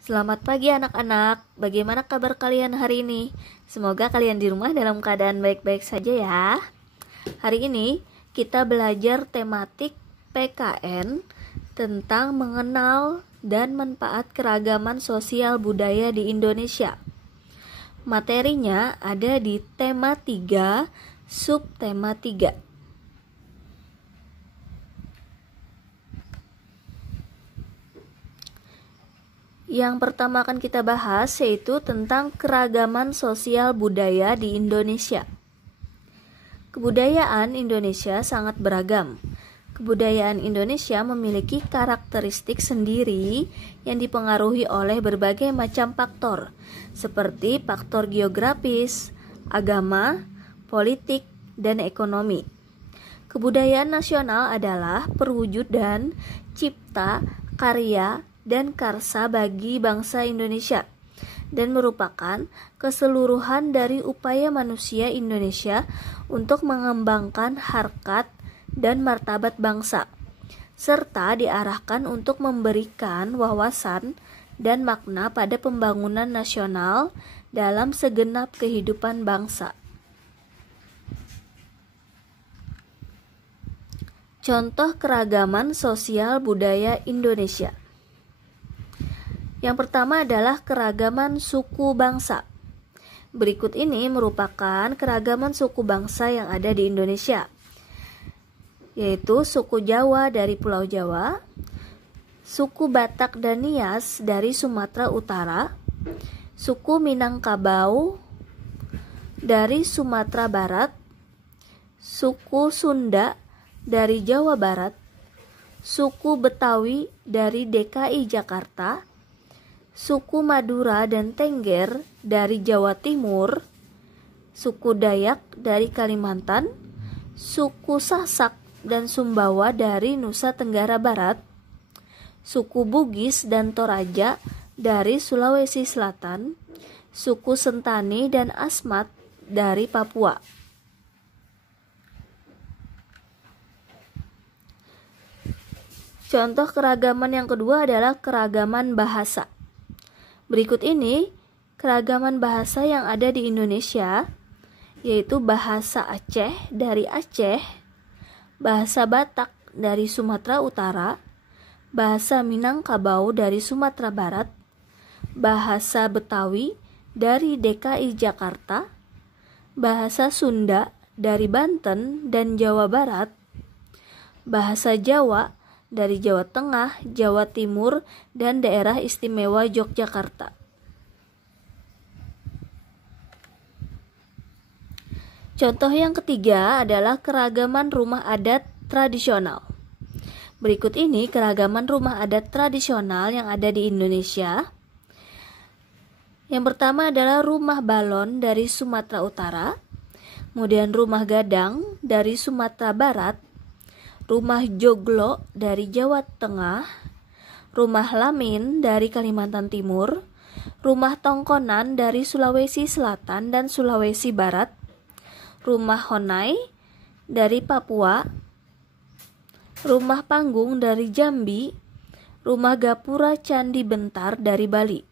Selamat pagi anak-anak, bagaimana kabar kalian hari ini? Semoga kalian di rumah dalam keadaan baik-baik saja ya. Hari ini kita belajar tematik PKN tentang mengenal dan manfaat keragaman sosial budaya di Indonesia. Materinya ada di tema 3, subtema 3. Yang pertama akan kita bahas yaitu tentang keragaman sosial budaya di Indonesia. Kebudayaan Indonesia sangat beragam. Kebudayaan Indonesia memiliki karakteristik sendiri yang dipengaruhi oleh berbagai macam faktor, seperti faktor geografis, agama, politik, dan ekonomi. Kebudayaan nasional adalah perwujudan cipta, karya, dan karsa bagi bangsa Indonesia dan merupakan keseluruhan dari upaya manusia Indonesia untuk mengembangkan harkat dan martabat bangsa serta diarahkan untuk memberikan wawasan dan makna pada pembangunan nasional dalam segenap kehidupan bangsa. Contoh keragaman sosial budaya Indonesia. Yang pertama adalah keragaman suku bangsa. Berikut ini merupakan keragaman suku bangsa yang ada di Indonesia, yaitu suku Jawa dari Pulau Jawa, suku Batak dan Nias dari Sumatera Utara, suku Minangkabau dari Sumatera Barat, suku Sunda dari Jawa Barat, suku Betawi dari DKI Jakarta, suku Madura dan Tengger dari Jawa Timur, suku Dayak dari Kalimantan, suku Sasak dan Sumbawa dari Nusa Tenggara Barat, suku Bugis dan Toraja dari Sulawesi Selatan, suku Sentani dan Asmat dari Papua. Contoh keragaman yang kedua adalah keragaman bahasa. Berikut ini keragaman bahasa yang ada di Indonesia, yaitu bahasa Aceh dari Aceh, bahasa Batak dari Sumatera Utara, bahasa Minangkabau dari Sumatera Barat, bahasa Betawi dari DKI Jakarta, bahasa Sunda dari Banten dan Jawa Barat, bahasa Jawa dari Jawa Tengah, Jawa Timur, dan Daerah Istimewa Yogyakarta. Contoh yang ketiga adalah keragaman rumah adat tradisional. Berikut ini keragaman rumah adat tradisional yang ada di Indonesia. Yang pertama adalah rumah balon dari Sumatera Utara, kemudian rumah gadang dari Sumatera Barat, rumah joglo dari Jawa Tengah, rumah lamin dari Kalimantan Timur, rumah tongkonan dari Sulawesi Selatan dan Sulawesi Barat, rumah honai dari Papua, rumah panggung dari Jambi, rumah gapura Candi Bentar dari Bali.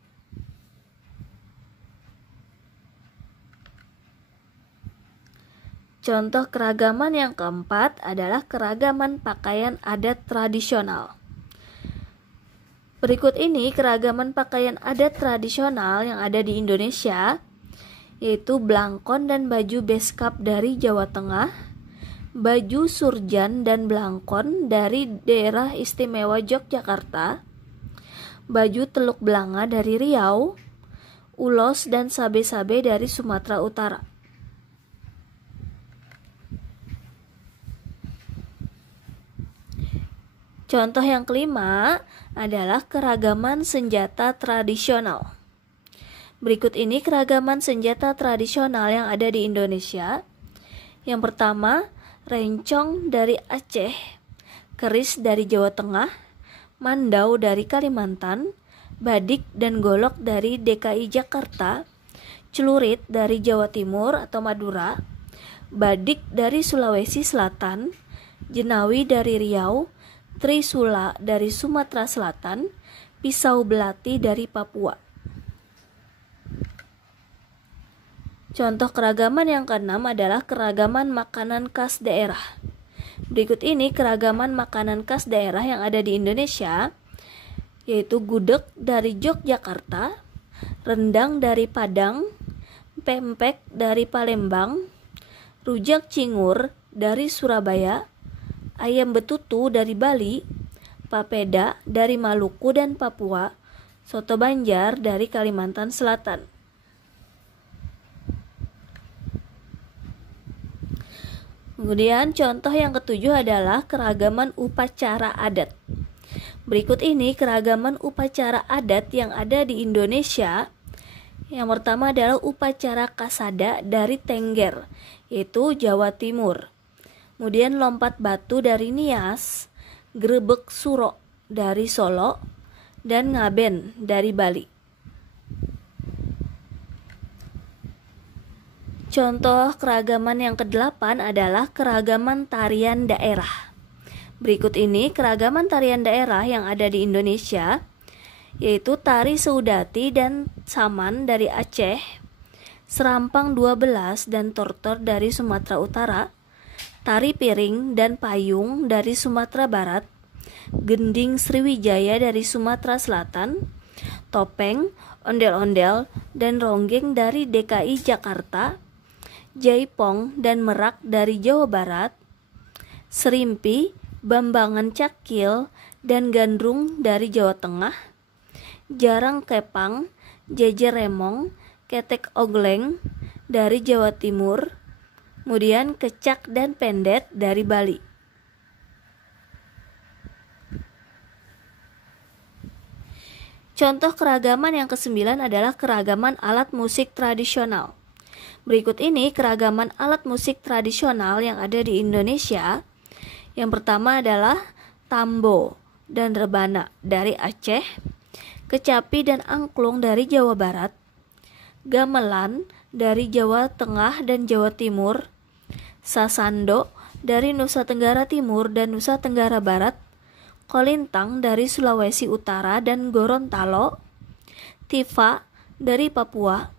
Contoh keragaman yang keempat adalah keragaman pakaian adat tradisional. Berikut ini keragaman pakaian adat tradisional yang ada di Indonesia, yaitu blangkon dan baju beskap dari Jawa Tengah, baju surjan dan blangkon dari Daerah Istimewa Yogyakarta, baju teluk belanga dari Riau, ulos dan sabe-sabe dari Sumatera Utara. Contoh yang kelima adalah keragaman senjata tradisional. Berikut ini keragaman senjata tradisional yang ada di Indonesia. Yang pertama, rencong dari Aceh, keris dari Jawa Tengah, mandau dari Kalimantan, badik dan golok dari DKI Jakarta, celurit dari Jawa Timur atau Madura, badik dari Sulawesi Selatan, jenawi dari Riau, trisula dari Sumatera Selatan, pisau belati dari Papua. Contoh keragaman yang keenam adalah keragaman makanan khas daerah. Berikut ini keragaman makanan khas daerah yang ada di Indonesia, yaitu gudeg dari Yogyakarta, rendang dari Padang, pempek dari Palembang, rujak cingur dari Surabaya, ayam betutu dari Bali, papeda dari Maluku dan Papua, soto Banjar dari Kalimantan Selatan. Kemudian contoh yang ketujuh adalah keragaman upacara adat. Berikut ini keragaman upacara adat yang ada di Indonesia. Yang pertama adalah upacara kasada dari Tengger, yaitu Jawa Timur. Kemudian lompat batu dari Nias, grebek suro dari Solo, dan ngaben dari Bali. Contoh keragaman yang kedelapan adalah keragaman tarian daerah. Berikut ini keragaman tarian daerah yang ada di Indonesia, yaitu tari Seudati dan Saman dari Aceh, Serampang 12 dan Tortor dari Sumatera Utara, tari piring dan payung dari Sumatera Barat, gending Sriwijaya dari Sumatera Selatan, topeng, ondel-ondel, dan ronggeng dari DKI Jakarta, jaipong dan merak dari Jawa Barat, serimpi, bambangan cakil, dan gandrung dari Jawa Tengah, jarang kepang, jejer remong, ketek ogleng dari Jawa Timur, kemudian kecak dan pendet dari Bali. Contoh keragaman yang kesembilan adalah keragaman alat musik tradisional. Berikut ini keragaman alat musik tradisional yang ada di Indonesia. Yang pertama adalah tambo dan rebana dari Aceh, kecapi dan angklung dari Jawa Barat, gamelan dari Jawa Tengah dan Jawa Timur, sasando dari Nusa Tenggara Timur dan Nusa Tenggara Barat, kolintang dari Sulawesi Utara dan Gorontalo, tifa dari Papua,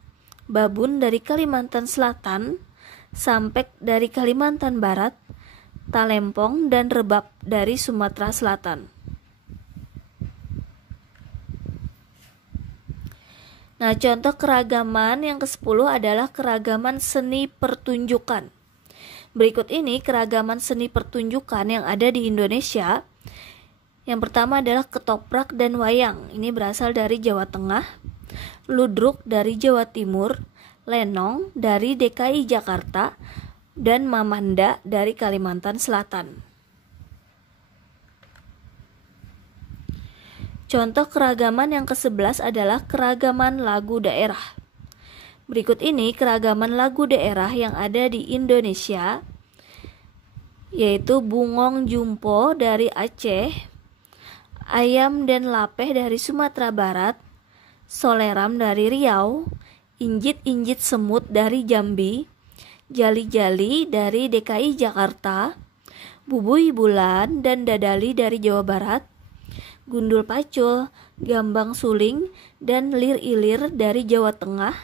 babun dari Kalimantan Selatan, sampek dari Kalimantan Barat, talempong dan rebab dari Sumatera Selatan. Nah, contoh keragaman yang ke-10 adalah keragaman seni pertunjukan. Berikut ini keragaman seni pertunjukan yang ada di Indonesia. Yang pertama adalah ketoprak dan wayang. Ini berasal dari Jawa Tengah. Ludruk dari Jawa Timur, lenong dari DKI Jakarta, dan mamanda dari Kalimantan Selatan. Contoh keragaman yang ke-11 adalah keragaman lagu daerah. Berikut ini keragaman lagu daerah yang ada di Indonesia, yaitu bungong jumpo dari Aceh, ayam dan lapeh dari Sumatera Barat, soleram dari Riau, injit-injit semut dari Jambi, jali-jali dari DKI Jakarta, bubui bulan dan dadali dari Jawa Barat, gundul pacul, gambang suling, dan lir-ilir dari Jawa Tengah,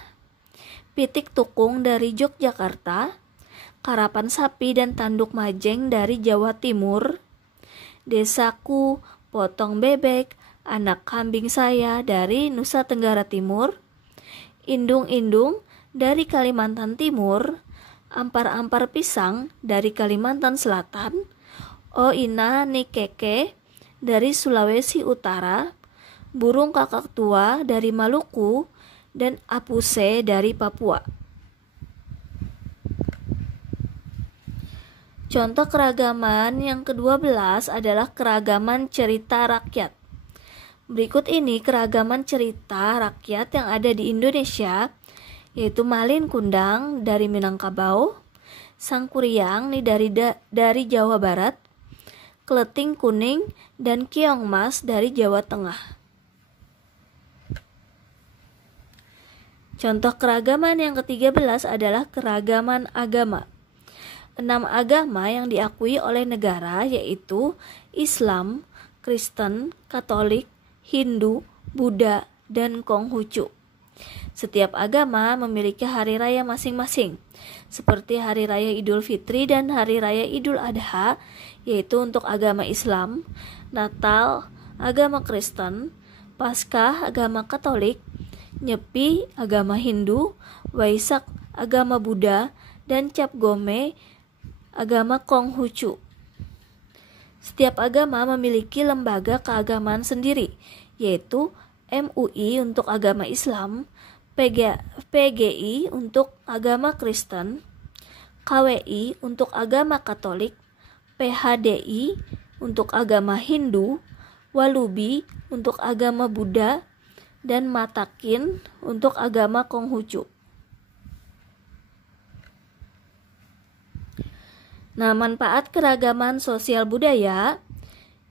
pitik tukung dari Yogyakarta, karapan sapi dan tanduk majeng dari Jawa Timur, desaku, potong bebek, anak kambing saya dari Nusa Tenggara Timur, indung-indung dari Kalimantan Timur, ampar-ampar pisang dari Kalimantan Selatan, oina nikeke dari Sulawesi Utara, burung kakak tua dari Maluku, dan apuse dari Papua. Contoh keragaman yang ke-12 adalah keragaman cerita rakyat. Berikut ini keragaman cerita rakyat yang ada di Indonesia, yaitu Malin Kundang dari Minangkabau, Sangkuriang dari Jawa Barat, Kleting Kuning, dan Keong Mas dari Jawa Tengah. Contoh keragaman yang ke-13 adalah keragaman agama. 6 agama yang diakui oleh negara yaitu Islam, Kristen, Katolik, Hindu, Buddha, dan Konghucu. Setiap agama memiliki hari raya masing-masing, seperti Hari Raya Idul Fitri dan Hari Raya Idul Adha, yaitu untuk agama Islam, Natal, agama Kristen, Paskah, agama Katolik, Nyepi, agama Hindu, Waisak, agama Buddha, dan Cap Gome, agama Konghucu. Setiap agama memiliki lembaga keagamaan sendiri, yaitu MUI untuk agama Islam, PGI untuk agama Kristen, KWI untuk agama Katolik, PHDI untuk agama Hindu, Walubi untuk agama Buddha, dan Matakin untuk agama Konghucu. Nah, manfaat keragaman sosial budaya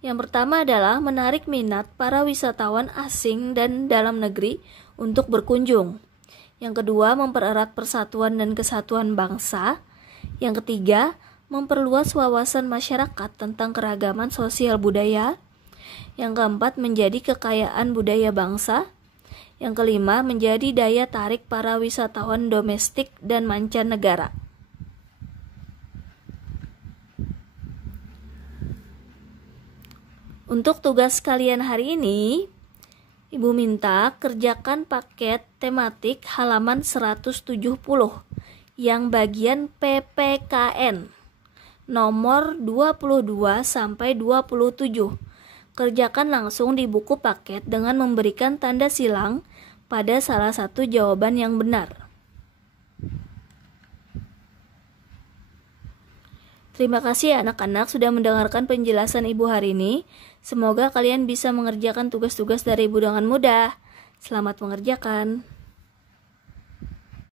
yang pertama adalah menarik minat para wisatawan asing dan dalam negeri untuk berkunjung. Yang kedua, mempererat persatuan dan kesatuan bangsa. Yang ketiga, memperluas wawasan masyarakat tentang keragaman sosial budaya. Yang keempat, menjadi kekayaan budaya bangsa. Yang kelima, menjadi daya tarik para wisatawan domestik dan mancanegara. Untuk tugas kalian hari ini, Ibu minta kerjakan paket tematik halaman 170 yang bagian PPKN nomor 22 sampai 27. Kerjakan langsung di buku paket dengan memberikan tanda silang pada salah satu jawaban yang benar. Terima kasih anak-anak sudah mendengarkan penjelasan Ibu hari ini. Semoga kalian bisa mengerjakan tugas-tugas dari Ibu dengan mudah. Selamat mengerjakan.